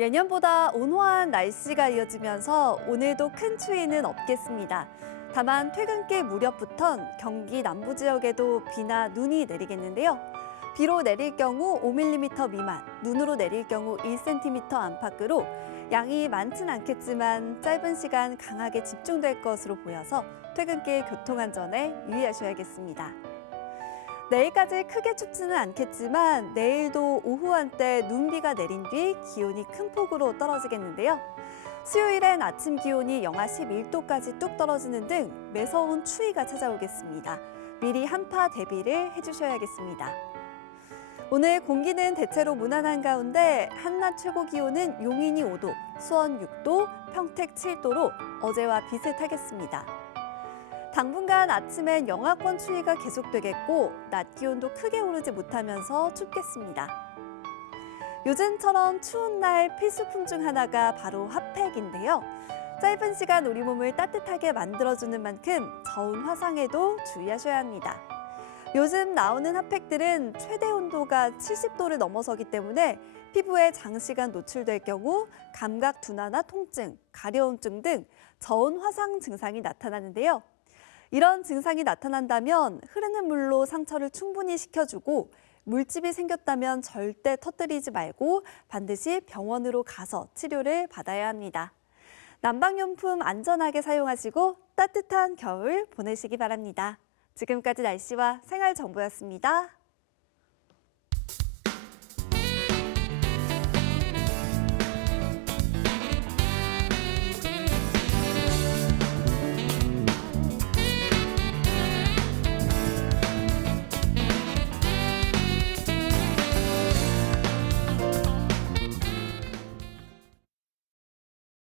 예년보다 온화한 날씨가 이어지면서 오늘도 큰 추위는 없겠습니다. 다만 퇴근길 무렵부턴 경기 남부 지역에도 비나 눈이 내리겠는데요. 비로 내릴 경우 5mm 미만, 눈으로 내릴 경우 1cm 안팎으로 양이 많진 않겠지만 짧은 시간 강하게 집중될 것으로 보여서 퇴근길 교통안전에 유의하셔야겠습니다. 내일까지 크게 춥지는 않겠지만 내일도 오후 한때 눈비가 내린 뒤 기온이 큰 폭으로 떨어지겠는데요. 수요일엔 아침 기온이 영하 11도까지 뚝 떨어지는 등 매서운 추위가 찾아오겠습니다. 미리 한파 대비를 해주셔야겠습니다. 오늘 공기는 대체로 무난한 가운데 한낮 최고 기온은 용인이 5도, 수원 6도, 평택 7도로 어제와 비슷하겠습니다. 당분간 아침엔 영하권 추위가 계속되겠고 낮 기온도 크게 오르지 못하면서 춥겠습니다. 요즘처럼 추운 날 필수품 중 하나가 바로 핫팩인데요. 짧은 시간 우리 몸을 따뜻하게 만들어주는 만큼 저온 화상에도 주의하셔야 합니다. 요즘 나오는 핫팩들은 최대 온도가 70도를 넘어서기 때문에 피부에 장시간 노출될 경우 감각 둔화나 통증, 가려움증 등 저온 화상 증상이 나타나는데요. 이런 증상이 나타난다면 흐르는 물로 상처를 충분히 식혀주고 물집이 생겼다면 절대 터뜨리지 말고 반드시 병원으로 가서 치료를 받아야 합니다. 난방용품 안전하게 사용하시고 따뜻한 겨울 보내시기 바랍니다. 지금까지 날씨와 생활 정보였습니다.